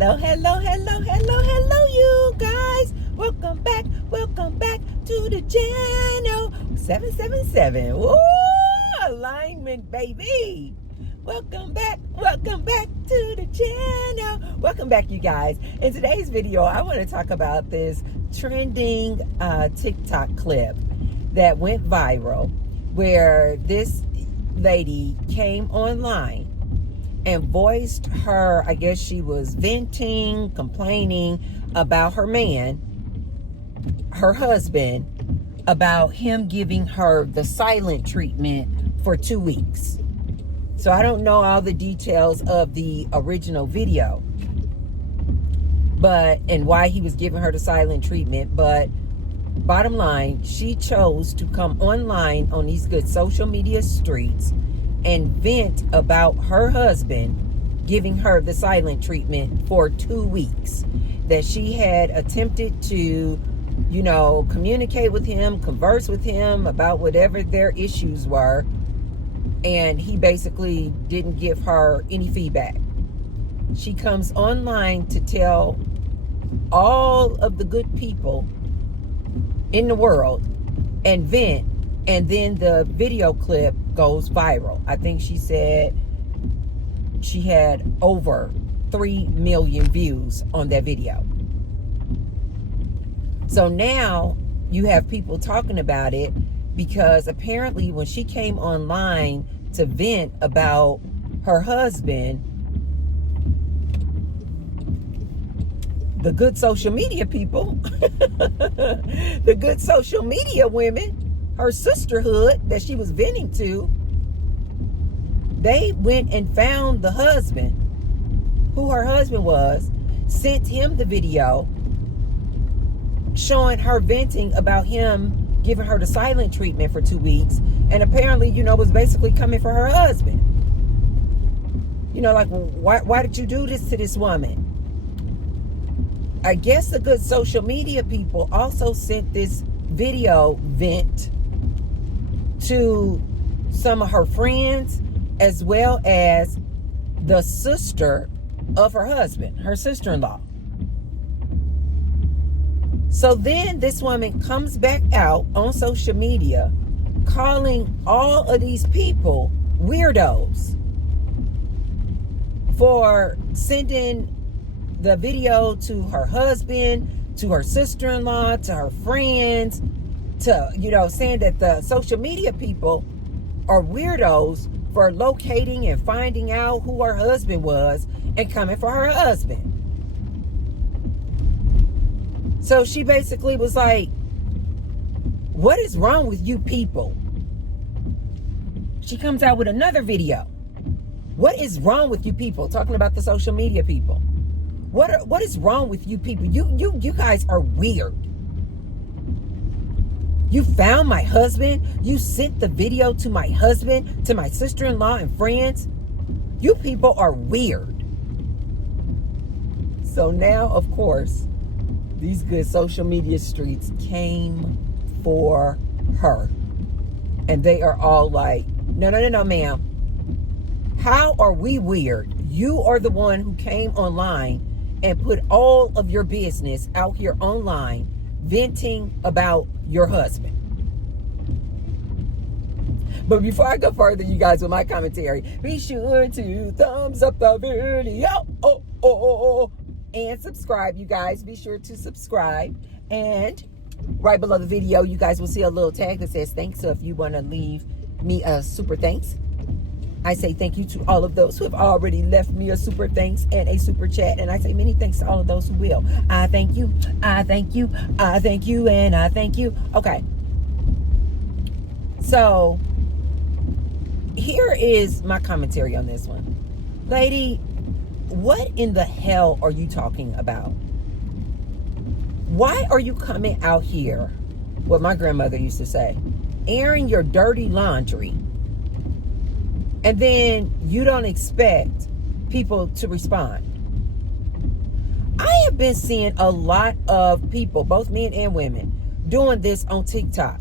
Hello, you guys. Welcome back to the channel. 777. Woo! Alignment, baby. Welcome back to the channel. Welcome back, you guys. In today's video, I want to talk about this trending TikTok clip that went viral where this lady came online and voiced her, I guess she was venting, complaining about her man, her husband, about him giving her the silent treatment for 2 weeks. So I don't know all the details of the original video, and why he was giving her the silent treatment, but bottom line, she chose to come online on these good social media streets and vent about her husband giving her the silent treatment for 2 weeks. That she had attempted to, communicate with him, converse with him about whatever their issues were, and he basically didn't give her any feedback. She comes online to tell all of the good people in the world and vent, and then the video clip goes viral. I think she said she had over 3 million views on that video. So now you have people talking about it because apparently when she came online to vent about her husband, the good social media people, the good social media women, her sisterhood that she was venting to, they went and found the husband, who her husband was, sent him the video showing her venting about him giving her the silent treatment for 2 weeks, and apparently, was basically coming for her husband. Why did you do this to this woman? I guess the good social media people also sent this video vent to some of her friends, as well as the sister of her husband, her sister-in-law. So then this woman comes back out on social media calling all of these people weirdos for sending the video to her husband, to her sister-in-law, to her friends, to, saying that the social media people are weirdos for locating and finding out who her husband was and coming for her husband. So she basically was like, what is wrong with you people? She comes out with another video. What is wrong with you people? Talking about the social media people. What is wrong with you people? You guys are weird. You found my husband. You sent the video to my husband, to my sister-in-law and friends. You people are weird. So now, of course, these good social media streets came for her. And they are all like, no, ma'am. How are we weird? You are the one who came online and put all of your business out here online, venting about your husband. But before I go further, you guys, with my commentary, be sure to thumbs up the video. And subscribe, you guys. Be sure to subscribe. And right below the video, you guys will see a little tag that says thanks. So if you want to leave me a super thanks, I say thank you to all of those who have already left me a super thanks and a super chat. And I say many thanks to all of those who will. I thank you, I thank you, I thank you, and I thank you. Okay. So here is my commentary on this one. Lady, what in the hell are you talking about? Why are you coming out here, what my grandmother used to say, airing your dirty laundry, and then you don't expect people to respond? I have been seeing a lot of people, both men and women, doing this on TikTok.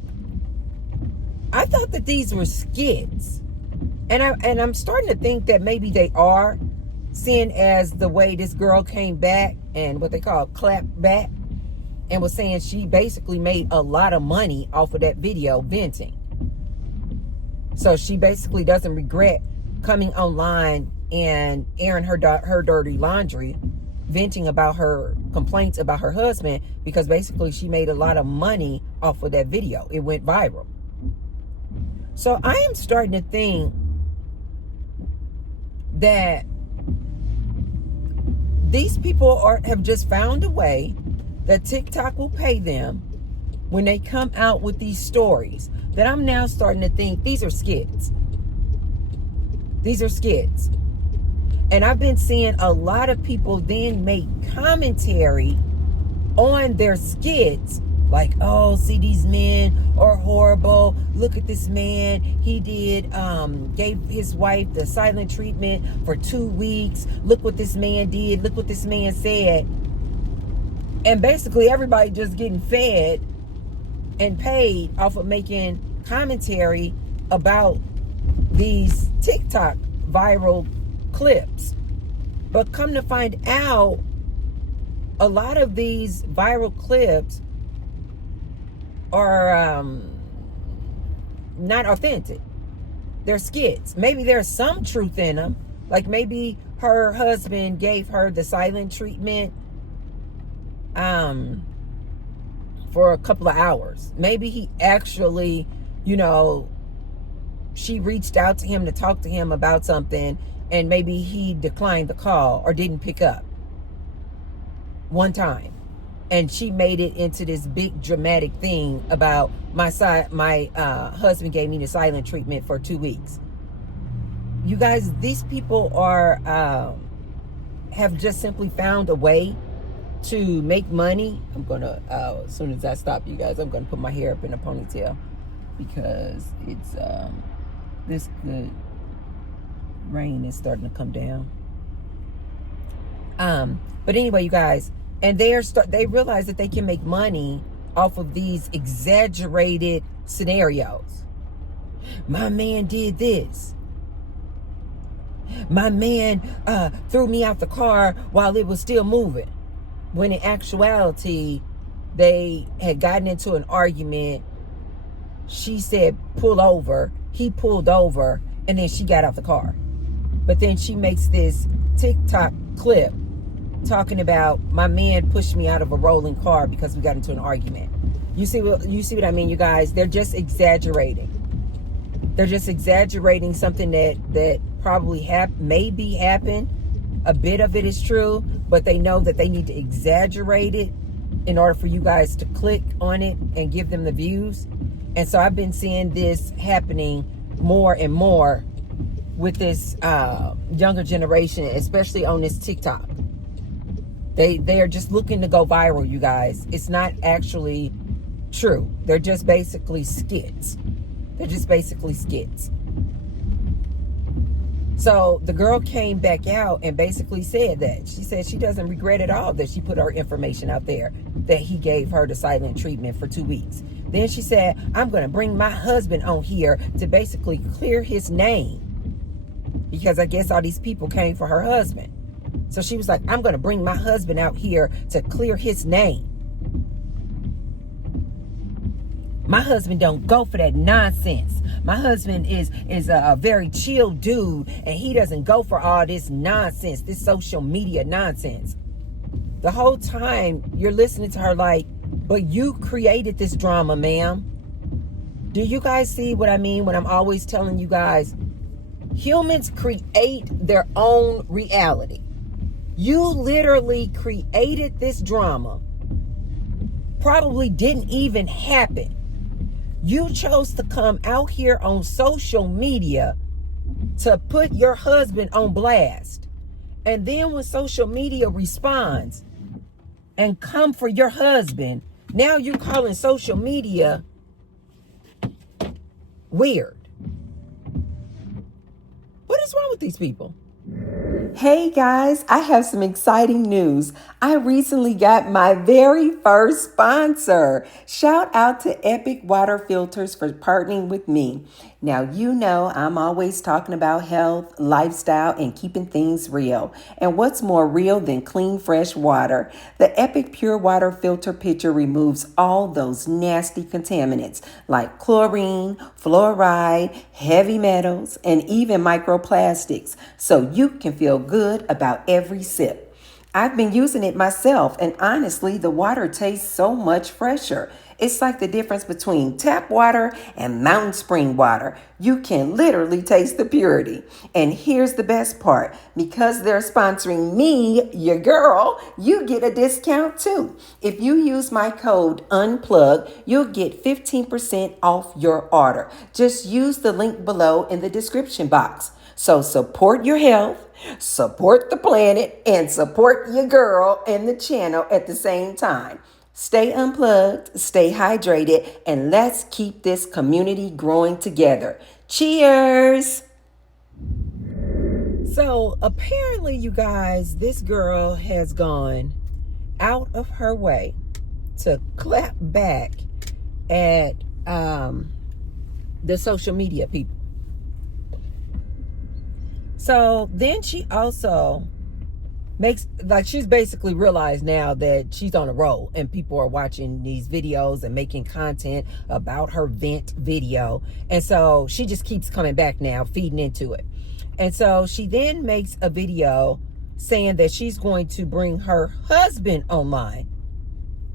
I thought that these were skits. And I'm starting to think that maybe they are seeing as the way this girl came back and what they call clap back, and was saying she basically made a lot of money off of that video venting. So she basically doesn't regret coming online and airing her dirty laundry, venting about her complaints about her husband, because basically she made a lot of money off of that video. It went viral. So I am starting to think that these people have just found a way that TikTok will pay them when they come out with these stories, that I'm now starting to think these are skits. These are skits. And I've been seeing a lot of people then make commentary on their skits, like, oh, see, these men are horrible. Look at this man. He gave his wife the silent treatment for 2 weeks. Look what this man did. Look what this man said. And basically everybody just getting fed and paid off of making commentary about these TikTok viral clips. But come to find out, a lot of these viral clips are not authentic. They're skits. Maybe there's some truth in them. Like maybe her husband gave her the silent treatment for a couple of hours. Maybe he actually, she reached out to him to talk to him about something, and maybe he declined the call or didn't pick up one time. And she made it into this big dramatic thing about my husband gave me the silent treatment for 2 weeks. You guys, these people have just simply found a way to make money. I'm gonna as soon as I stop, you guys, I'm gonna put my hair up in a ponytail, because it's this good rain is starting to come down. But anyway, you guys, and they realize that they can make money off of these exaggerated scenarios. My man did this. My man threw me out the car while it was still moving. When in actuality, they had gotten into an argument. She said, pull over. He pulled over, and then she got out the car. But then she makes this TikTok clip talking about, my man pushed me out of a rolling car because we got into an argument. You see what I mean, you guys? They're just exaggerating. They're just exaggerating something that probably maybe happened. A bit of it is true, but they know that they need to exaggerate it in order for you guys to click on it and give them the views. And so I've been seeing this happening more and more with this younger generation, especially on this TikTok. They are just looking to go viral, you guys. It's not actually true. They're just basically skits. They're just basically skits. So the girl came back out and basically said that. She said she doesn't regret at all that she put her information out there, that he gave her the silent treatment for 2 weeks. Then she said, I'm going to bring my husband on here to basically clear his name, because I guess all these people came for her husband. So she was like, I'm going to bring my husband out here to clear his name. My husband don't go for that nonsense. My husband is a very chill dude, and he doesn't go for all this nonsense, this social media nonsense. The whole time you're listening to her like, but you created this drama, ma'am. Do you guys see what I mean when I'm always telling you guys, humans create their own reality. You literally created this drama. Probably didn't even happen. You chose to come out here on social media to put your husband on blast. And then when social media responds and come for your husband, now you're calling social media weird. What is wrong with these people? Hey guys, I have some exciting news. I recently got my very first sponsor. Shout out to Epic Water Filters for partnering with me. Now, you know I'm always talking about health, lifestyle, and keeping things real. And what's more real than clean, fresh water? The Epic Pure Water Filter Pitcher removes all those nasty contaminants like chlorine, fluoride, heavy metals, and even microplastics, so you can feel good about every sip. I've been using it myself, and honestly, the water tastes so much fresher. It's like the difference between tap water and mountain spring water. You can literally taste the purity. And here's the best part, because they're sponsoring me, your girl, you get a discount too. If you use my code UNPLUG, you'll get 15% off your order. Just use the link below in the description box. So support your health, support the planet, and support your girl and the channel at the same time. Stay unplugged, stay hydrated, and let's keep this community growing together. Cheers! So apparently, you guys, this girl has gone out of her way to clap back at the social media people. So then she also she's basically realized now that she's on a roll and people are watching these videos and making content about her vent video. And so she just keeps coming back now, feeding into it. And so she then makes a video saying that she's going to bring her husband online.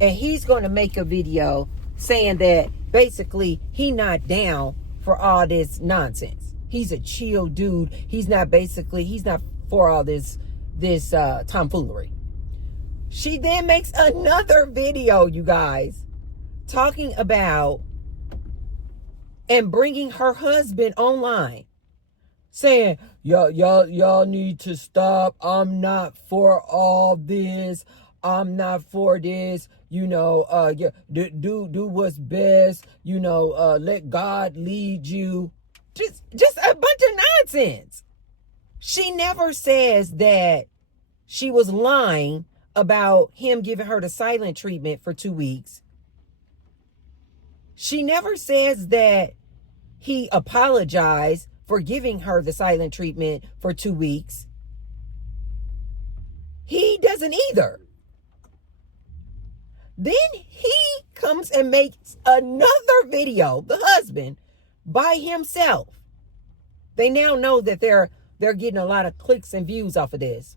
And he's going to make a video saying that basically he not down for all this nonsense. He's a chill dude. He's not for all this tomfoolery. She then makes another video, you guys, talking about and bringing her husband online, saying, y'all need to stop. I'm not for all this. I'm not for this. Do what's best. Let God lead you. Just a bunch of nonsense. She never says that she was lying about him giving her the silent treatment for 2 weeks. She never says that he apologized for giving her the silent treatment for 2 weeks. He doesn't either. Then he comes and makes another video, the husband, by himself. They now know that they're getting a lot of clicks and views off of this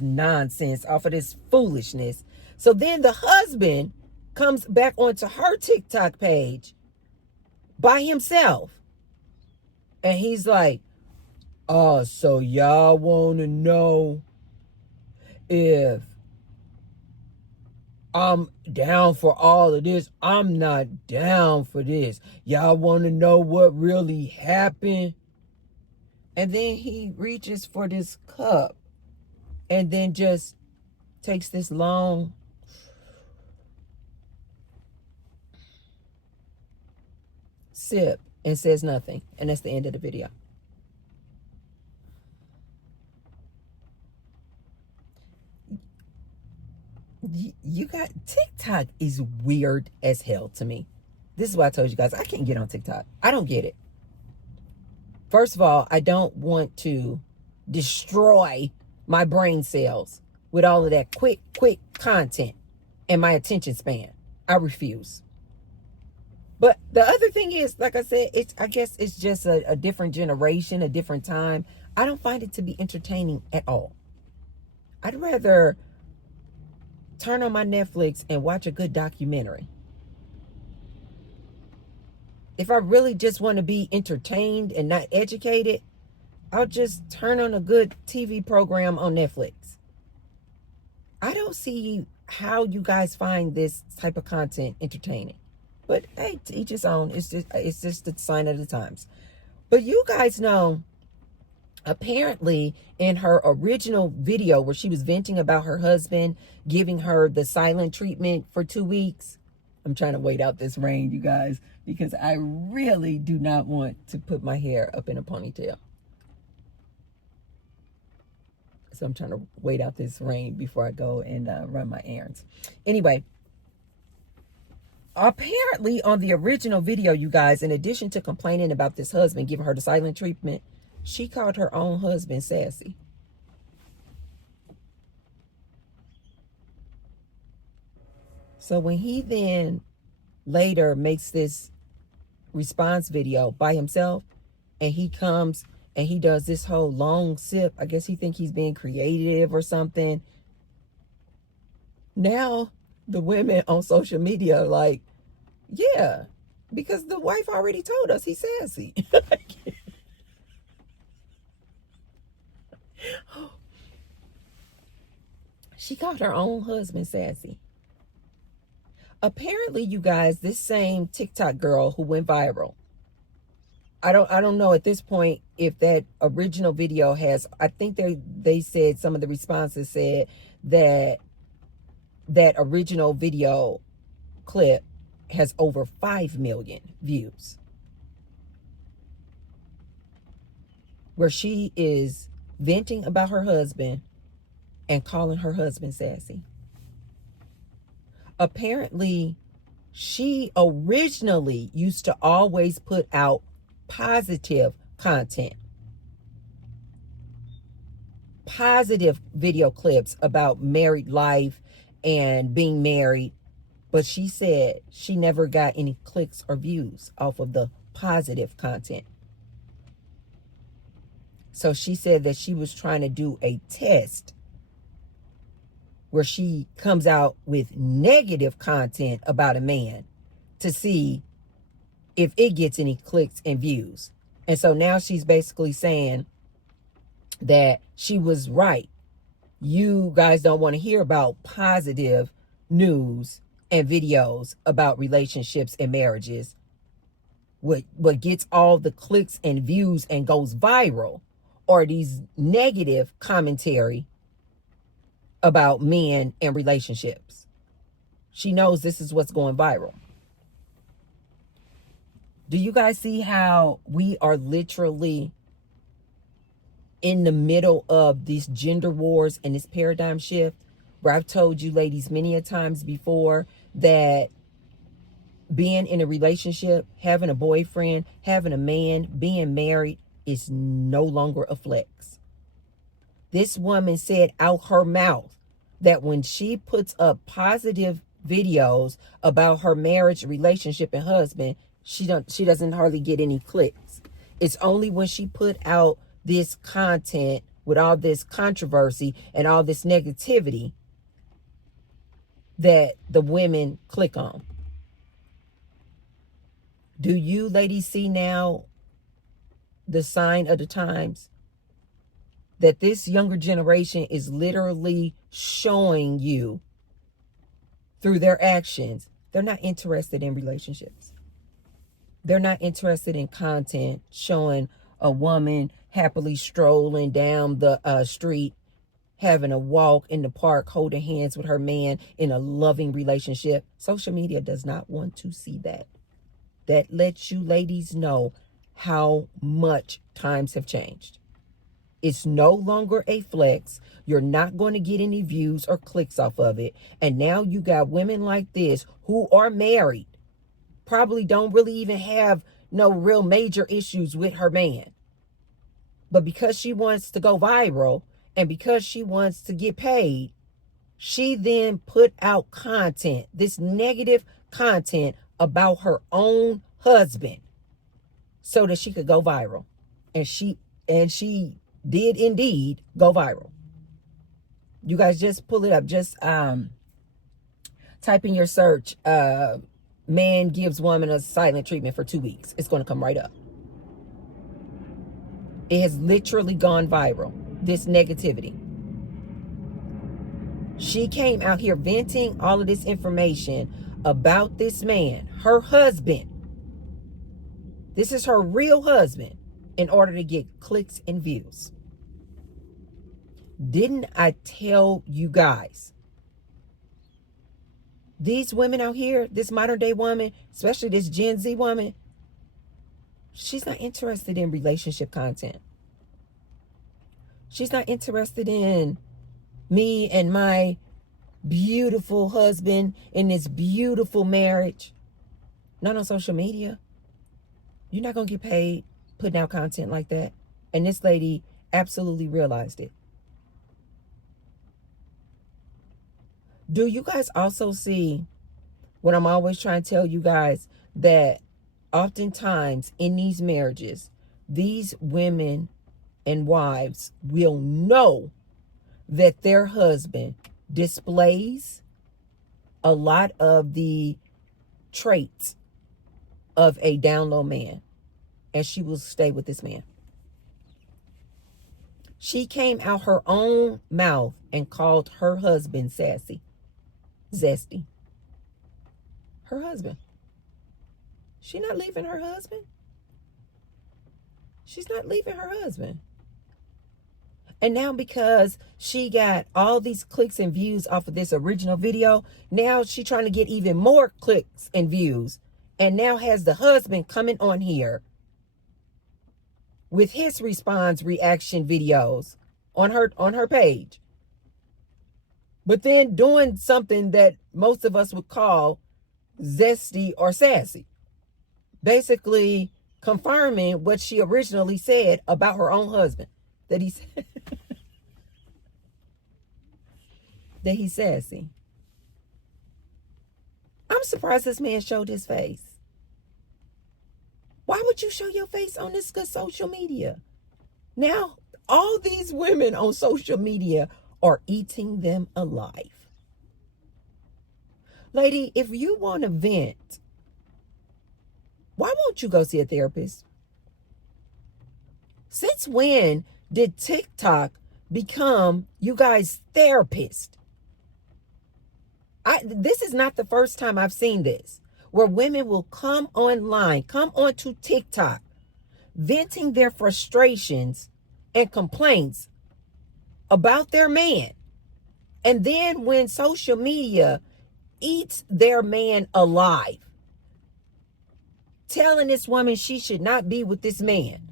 nonsense, off of this foolishness. So then the husband comes back onto her TikTok page by himself. And he's like, oh, so y'all want to know if I'm down for all of this? I'm not down for this. Y'all want to know what really happened? And then he reaches for this cup and then just takes this long sip and says nothing. And that's the end of the video. You got TikTok is weird as hell to me. This is why I told you guys I can't get on TikTok. I don't get it. First of all, I don't want to destroy my brain cells with all of that quick content and my attention span. I refuse. But the other thing is, like I said, I guess it's just a different generation, a different time. I don't find it to be entertaining at all. I'd rather turn on my Netflix and watch a good documentary. If I really just want to be entertained and not educated, I'll just turn on a good TV program on Netflix. I don't see how you guys find this type of content entertaining. But hey, to each his own. It's just the sign of the times. But you guys know, apparently in her original video where she was venting about her husband giving her the silent treatment for 2 weeks. I'm trying to wait out this rain, you guys, because I really do not want to put my hair up in a ponytail. So I'm trying to wait out this rain before I go and run my errands. Anyway, apparently on the original video, you guys, in addition to complaining about this husband giving her the silent treatment, she called her own husband Sassy. So when he then later makes this response video by himself, and he comes and he does this whole long sip, I guess he think he's being creative or something. Now the women on social media are like, yeah, because the wife already told us he's sassy. She called her own husband sassy. Apparently, you guys, this same TikTok girl who went viral, I don't know at this point if that original video has, I think they said, some of the responses said that that original video clip has over 5 million views, where she is venting about her husband and calling her husband sassy. Apparently, she originally used to always put out positive content, positive video clips about married life and being married, but she said she never got any clicks or views off of the positive content. So she said that she was trying to do a test where she comes out with negative content about a man to see if it gets any clicks and views. And so now she's basically saying that she was right. You guys don't want to hear about positive news and videos about relationships and marriages. What gets all the clicks and views and goes viral are these negative commentary about men and relationships. She knows this is what's going viral. Do you guys see how we are literally in the middle of these gender wars and this paradigm shift, where I've told you ladies many a times before that being in a relationship, having a boyfriend, having a man, being married is no longer a flex. This woman said out her mouth that when she puts up positive videos about her marriage, relationship, and husband, she doesn't hardly get any clicks. It's only when she put out this content with all this controversy and all this negativity that the women click on. Do you ladies see now the sign of the times? That this younger generation is literally showing you through their actions, they're not interested in relationships. They're not interested in content showing a woman happily strolling down the street, having a walk in the park, holding hands with her man in a loving relationship. Social media does not want to see that. That lets you ladies know how much times have changed. It's no longer a flex. You're not going to get any views or clicks off of it. And now you got women like this who are married, probably don't really even have no real major issues with her man. But because she wants to go viral and because she wants to get paid, she then put out content, this negative content about her own husband so that she could go viral. And she did indeed go viral. You guys just pull it up. Just type in your search, man gives woman a silent treatment for 2 weeks. It's going to come right up. It has literally gone viral, this negativity. She came out here venting all of this information about this man, her husband. This is her real husband, in order to get clicks and views. Didn't I tell you guys? These women out here, this modern day woman, especially this Gen Z woman, she's not interested in relationship content. She's not interested in me and my beautiful husband in this beautiful marriage. Not on social media. You're not going to get paid putting out content like that. And this lady absolutely realized it. Do you guys also see what I'm always trying to tell you guys, that oftentimes in these marriages, these women and wives will know that their husband displays a lot of the traits of a down low man, and she will stay with this man. She came out her own mouth and called her husband Sassy, zesty. Her husband. She's not leaving her husband. She's not leaving her husband. And now because she got all these clicks and views off of this original video, now she's trying to get even more clicks and views. And now has the husband coming on here with his response reaction videos on her page. But then doing something that most of us would call zesty or sassy. Basically confirming what she originally said about her own husband. That he said that he's sassy. I'm surprised this man showed his face. Why would you show your face on this good social media? Now, all these women on social media are eating them alive. Lady, if you want to vent, why won't you go see a therapist? Since when did TikTok become you guys' therapist? This is not the first time I've seen this, where women will come online, come onto TikTok, venting their frustrations and complaints about their man. And then when social media eats their man alive, telling this woman she should not be with this man,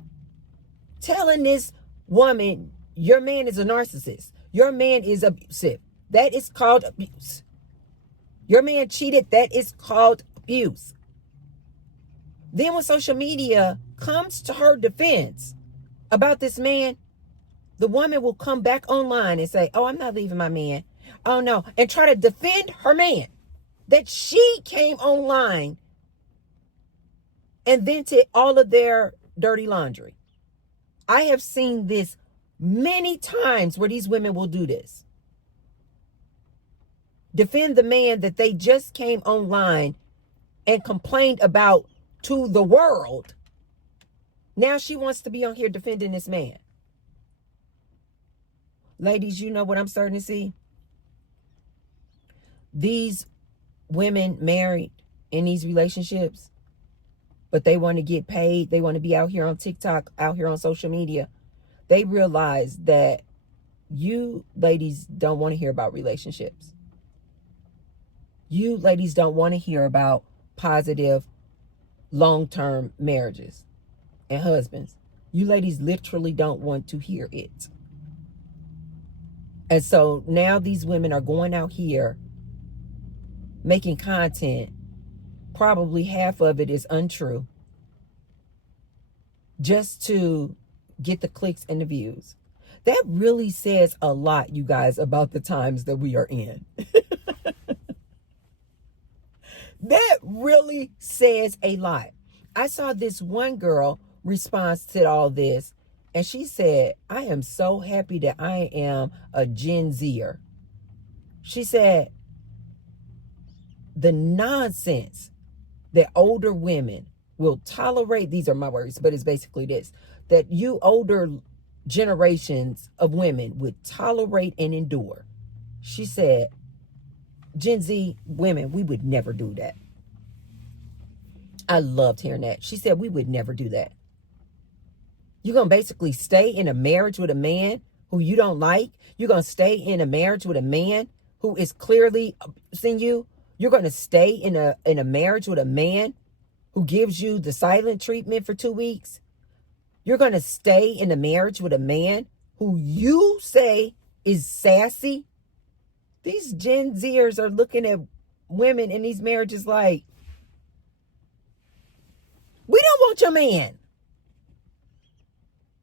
telling this woman your man is a narcissist, your man is abusive, that is called abuse. Your man cheated, that is called abuse. Then when social media comes to her defense about this man, the woman will come back online and say, oh, I'm not leaving my man. Oh, no. And try to defend her man. That she came online and vented all of their dirty laundry. I have seen this many times where these women will do this. Defend the man that they just came online and complained about to the world. Now she wants to be on here defending this man. Ladies, you know what I'm starting to see? These women married in these relationships, but they want to get paid. They want to be out here on TikTok, out here on social media. They realize that you ladies don't want to hear about relationships. You ladies don't want to hear about positive long-term marriages and husbands. You ladies literally don't want to hear it. And so now these women are going out here making content. Probably half of it is untrue, just to get the clicks and the views. That really says a lot, you guys, about the times that we are in. That really says a lot. I saw this one girl response to all this, and she said, I am so happy that I am a Gen Zer. She said, the nonsense that older women will tolerate, these are my words, but it's basically this, that you older generations of women would tolerate and endure. She said, Gen Z women, we would never do that. I loved hearing that. She said, we would never do that. You're going to basically stay in a marriage with a man who you don't like. You're going to stay in a marriage with a man who is clearly abusing you. You're going to stay in a marriage with a man who gives you the silent treatment for 2 weeks. You're going to stay in a marriage with a man who you say is sassy, these Gen Zers are looking at women in these marriages like, we don't want your man.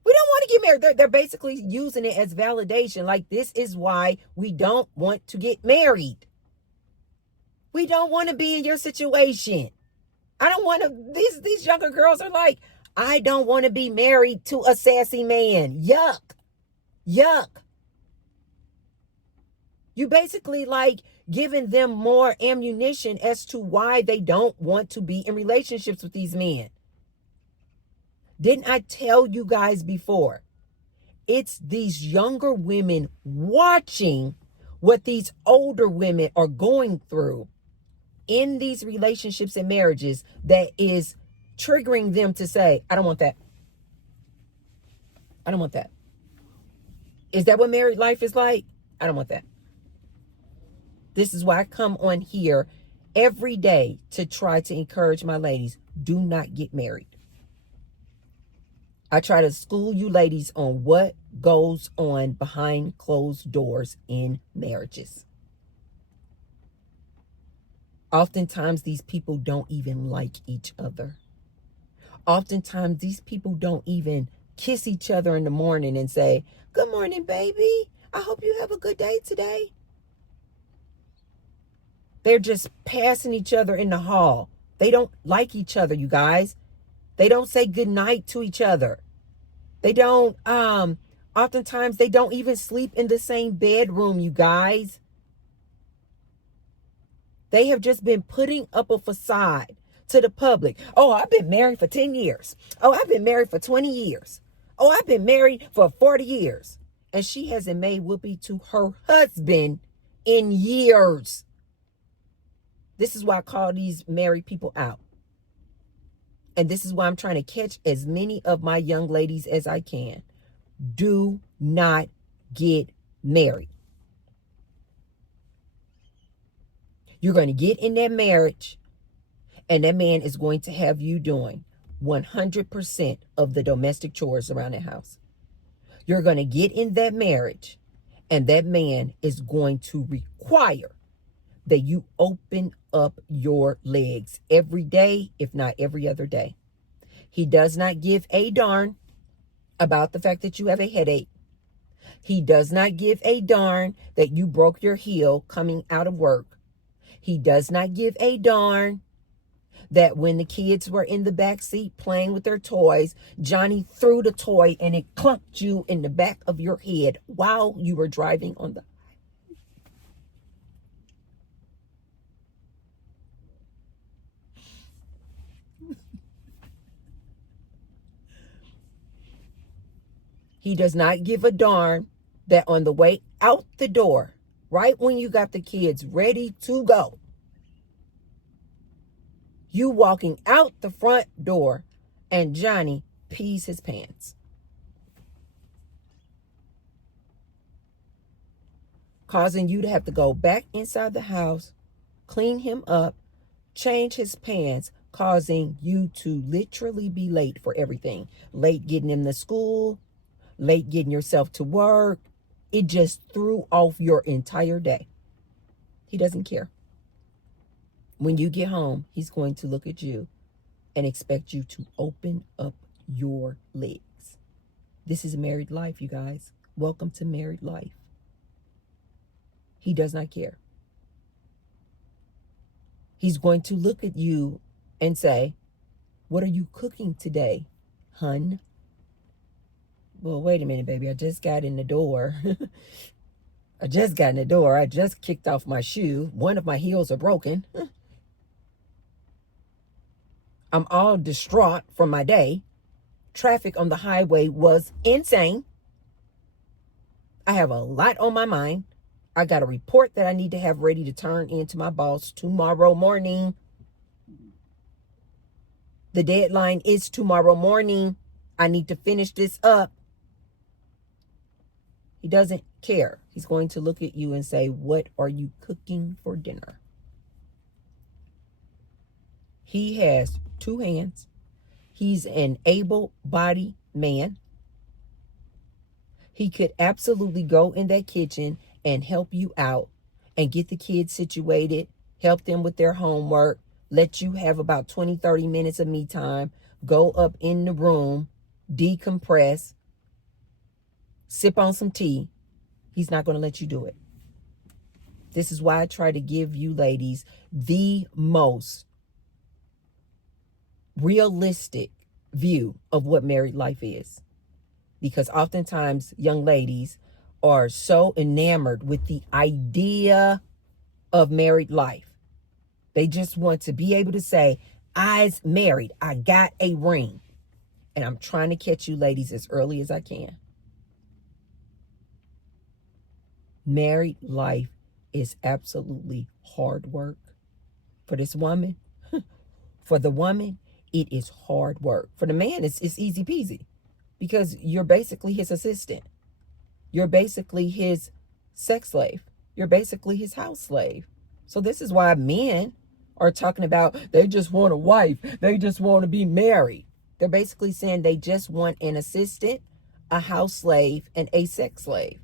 We don't want to get married. They're basically using it as validation. Like, this is why we don't want to get married. We don't want to be in your situation. I don't want to. These younger girls are like, I don't want to be married to a sassy man. Yuck. Yuck. You basically like giving them more ammunition as to why they don't want to be in relationships with these men. Didn't I tell you guys before? It's these younger women watching what these older women are going through in these relationships and marriages that is triggering them to say, I don't want that. I don't want that. Is that what married life is like? I don't want that. This is why I come on here every day to try to encourage my ladies. Do not get married. I try to school you ladies on what goes on behind closed doors in marriages. Oftentimes, these people don't even like each other. Oftentimes, these people don't even kiss each other in the morning and say, good morning, baby. I hope you have a good day today. They're just passing each other in the hall. They don't like each other, you guys. They don't say good night to each other. They don't, oftentimes they don't even sleep in the same bedroom, you guys. They have just been putting up a facade to the public. Oh, I've been married for 10 years. Oh, I've been married for 20 years. Oh, I've been married for 40 years. And she hasn't made whoopee to her husband in years. This is why I call these married people out. And this is why I'm trying to catch as many of my young ladies as I can. Do not get married. You're going to get in that marriage, and that man is going to have you doing 100% of the domestic chores around the house. You're going to get in that marriage, and that man is going to require that you open up your legs every day, if not every other day. He does not give a darn about the fact that you have a headache. He does not give a darn that you broke your heel coming out of work. He does not give a darn that when the kids were in the back seat playing with their toys, Johnny threw the toy and it clunked you in the back of your head while you were driving on the He does not give a darn that on the way out the door, right when you got the kids ready to go, you walking out the front door and Johnny pees his pants. Causing you to have to go back inside the house, clean him up, change his pants, causing you to literally be late for everything. Late getting him to school, late getting yourself to work. It just threw off your entire day. He doesn't care. When you get home, he's going to look at you and expect you to open up your legs. This is married life, you guys. Welcome to married life. He does not care. He's going to look at you and say, what are you cooking today, hun? Well, wait a minute, baby. I just got in the door. I just kicked off my shoe. One of my heels are broken. I'm all distraught from my day. Traffic on the highway was insane. I have a lot on my mind. I got a report that I need to have ready to turn in to my boss tomorrow morning. The deadline is tomorrow morning. I need to finish this up. He doesn't care. He's going to look at you and say, what are you cooking for dinner? He has two hands. He's an able-bodied man. He could absolutely go in that kitchen and help you out and get the kids situated, help them with their homework, let you have about 20, 30 minutes of me time, go up in the room, decompress, sip on some tea. He's not going to let you do it. This is why I try to give you ladies the most realistic view of what married life is. Because oftentimes young ladies are so enamored with the idea of married life. They just want to be able to say, I's married, I got a ring. And I'm trying to catch you ladies as early as I can. Married life is absolutely hard work. For this woman, for the woman, it is hard work. For the man, it's easy peasy because you're basically his assistant. You're basically his sex slave. You're basically his house slave. So this is why men are talking about they just want a wife. They just want to be married. They're basically saying they just want an assistant, a house slave, and a sex slave.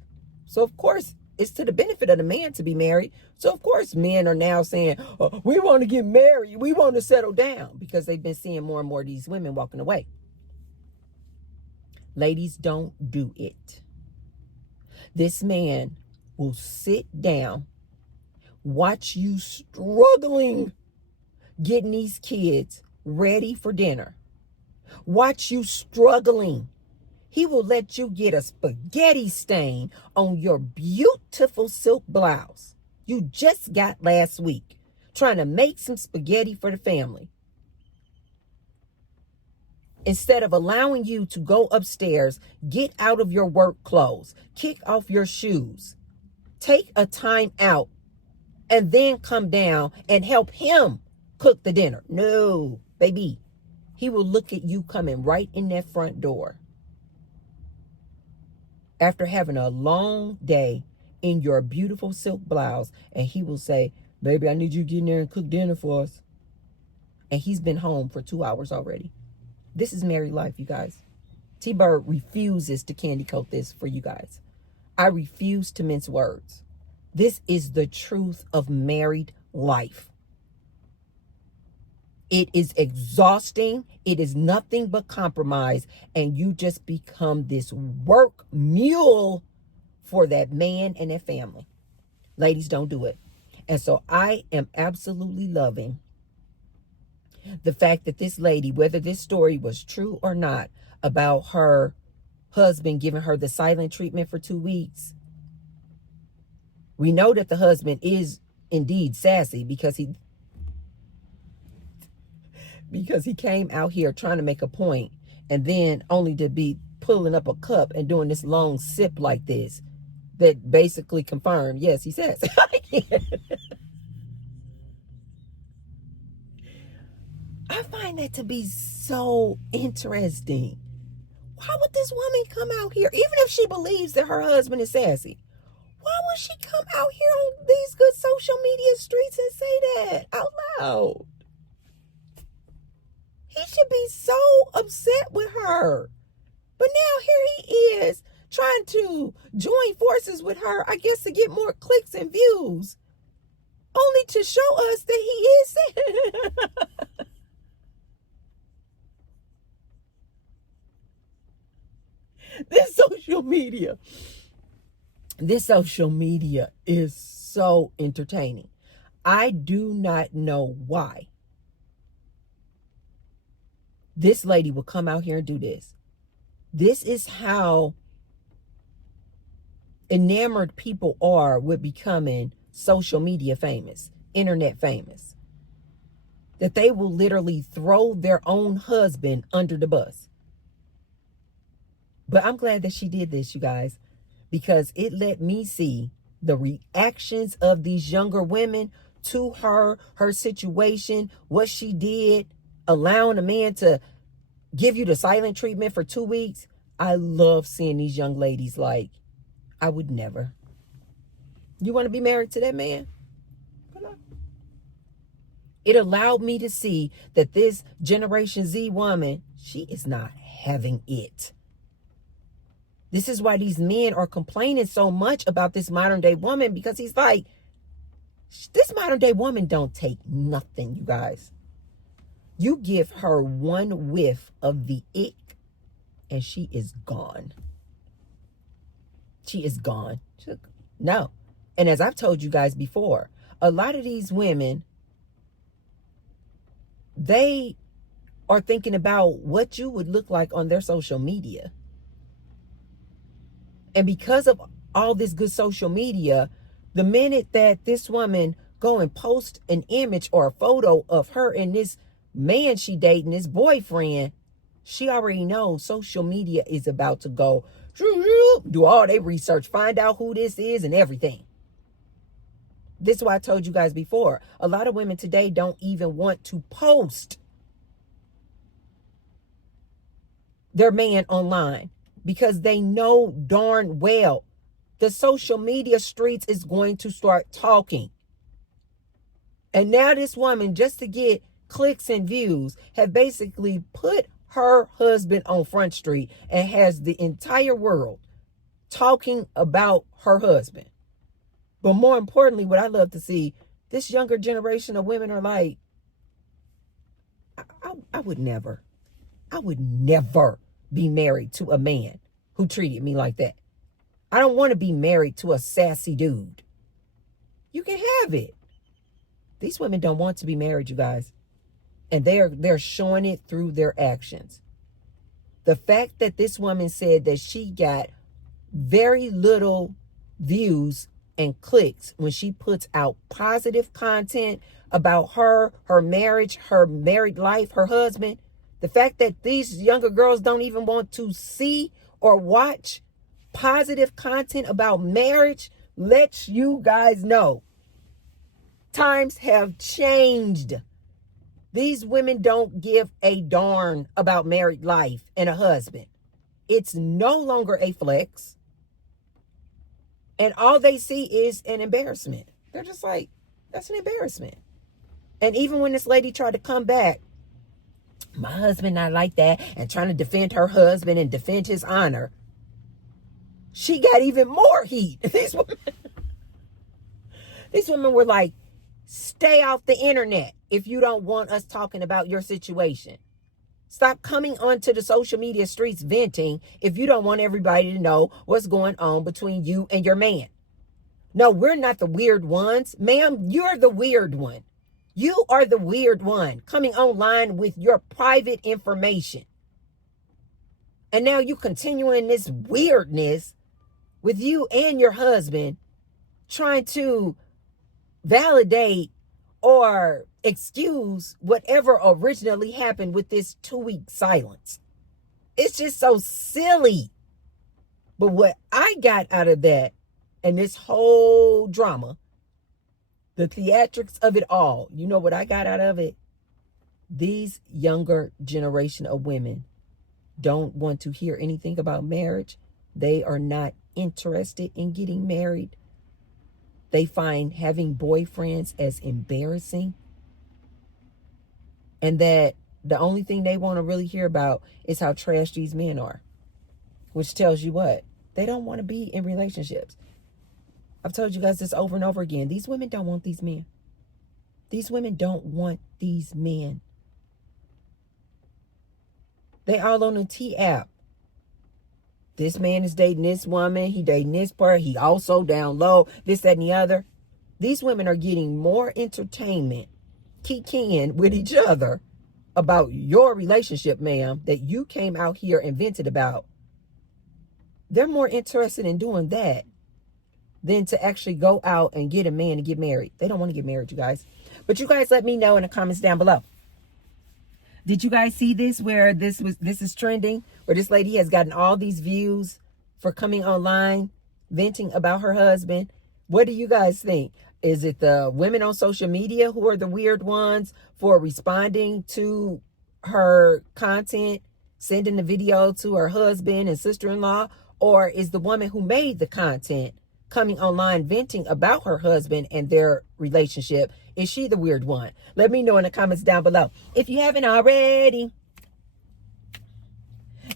So of course, it's to the benefit of the man to be married. So of course, men are now saying, oh, we want to get married. We want to settle down because they've been seeing more and more of these women walking away. Ladies, don't do it. This man will sit down, watch you struggling, getting these kids ready for dinner. Watch you struggling. He will let you get a spaghetti stain on your beautiful silk blouse you just got last week, trying to make some spaghetti for the family. Instead of allowing you to go upstairs, get out of your work clothes, kick off your shoes, take a time out, and then come down and help him cook the dinner. No, baby. He will look at you coming right in that front door after having a long day in your beautiful silk blouse, and he will say, baby, I need you to get in there and cook dinner for us. And he's been home for 2 hours already. This is married life, you guys. T-Bird refuses to candy coat this for you guys. I refuse to mince words. This is the truth of married life. It is exhausting. It is nothing but compromise. And you just become this work mule for that man and that family. Ladies, don't do it. And so I am absolutely loving the fact that this lady, whether this story was true or not, about her husband giving her the silent treatment for 2 weeks. We know that the husband is indeed sassy because he came out here trying to make a point and then only to be pulling up a cup and doing this long sip like this that basically confirmed, yes, he says. I find that to be so interesting. Why would this woman come out here, even if she believes that her husband is sassy? Why would she come out here on these good social media streets and say that out loud? He should be so upset with her. But now here he is trying to join forces with her, I guess to get more clicks and views. Only to show us that he is This social media is so entertaining. I do not know why this lady will come out here and do this. This is how enamored people are with becoming social media famous, internet famous, that they will literally throw their own husband under the bus. But I'm glad that she did this, you guys, because it let me see the reactions of these younger women to her situation, what she did, allowing a man to give you the silent treatment for 2 weeks. I love seeing these young ladies like, I would never. You want to be married to that man? Come on. It allowed me to see that this Generation Z woman, she is not having it. This is why these men are complaining so much about this modern day woman, because he's like, this modern day woman don't take nothing, you guys. You give her one whiff of the ick and she is gone. She is gone. No. And as I've told you guys before, a lot of these women, they are thinking about what you would look like on their social media. And because of all this good social media, the minute that this woman go and post an image or a photo of her and this man she dating, this boyfriend, she already knows social media is about to go do all their research, find out who this is and everything. This is why I told you guys before. A lot of women today don't even want to post their man online because they know darn well the social media streets is going to start talking. And now this woman, just to get clicks and views, have basically put her husband on Front Street and has the entire world talking about her husband. But more importantly, what I love to see, this younger generation of women are like, I would never be married to a man who treated me like that. I don't want to be married to a sassy dude. You can have it. These women don't want to be married, you guys. And they're showing it through their actions. The fact that this woman said that she got very little views and clicks when she puts out positive content about her marriage, her married life, her husband. The fact that these younger girls don't even want to see or watch positive content about marriage lets you guys know times have changed. These women don't give a darn about married life and a husband. It's no longer a flex. And all they see is an embarrassment. They're just like, that's an embarrassment. And even when this lady tried to come back, my husband not like that, and trying to defend her husband and defend his honor, she got even more heat. These women were like, stay off the internet if you don't want us talking about your situation. Stop coming onto the social media streets venting if you don't want everybody to know what's going on between you and your man. No, we're not the weird ones. Ma'am, you're the weird one. You are the weird one coming online with your private information. And now you continuing this weirdness with you and your husband trying to validate or excuse whatever originally happened with this 2-week silence. It's just so silly. But what I got out of that and this whole drama, the theatrics of it all, you know what I got out of it? These younger generation of women don't want to hear anything about marriage. They are not interested in getting married. They find having boyfriends as embarrassing. And that the only thing they want to really hear about is how trash these men are. Which tells you what? They don't want to be in relationships. I've told you guys this over and over again. These women don't want these men. These women don't want these men. They all on the T app. This man is dating this woman. He dating this part. He also down low. This, that, and the other. These women are getting more entertainment kikiing with each other about your relationship, ma'am, that you came out here and vented about. They're more interested in doing that than to actually go out and get a man and get married. They don't want to get married, you guys. But you guys let me know in the comments down below. Did you guys see this where this is trending? Where this lady has gotten all these views for coming online, venting about her husband. What do you guys think? Is it the women on social media who are the weird ones for responding to her content, sending the video to her husband and sister-in-law? Or is the woman who made the content coming online venting about her husband and their relationship? Is she the weird one? Let me know in the comments down below. If you haven't already,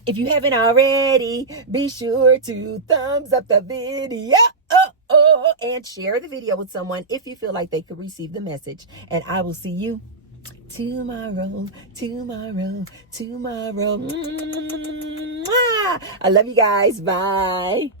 If you haven't already, be sure to thumbs up the video. And share the video with someone if you feel like they could receive the message. And I will see you tomorrow. I love you guys. Bye.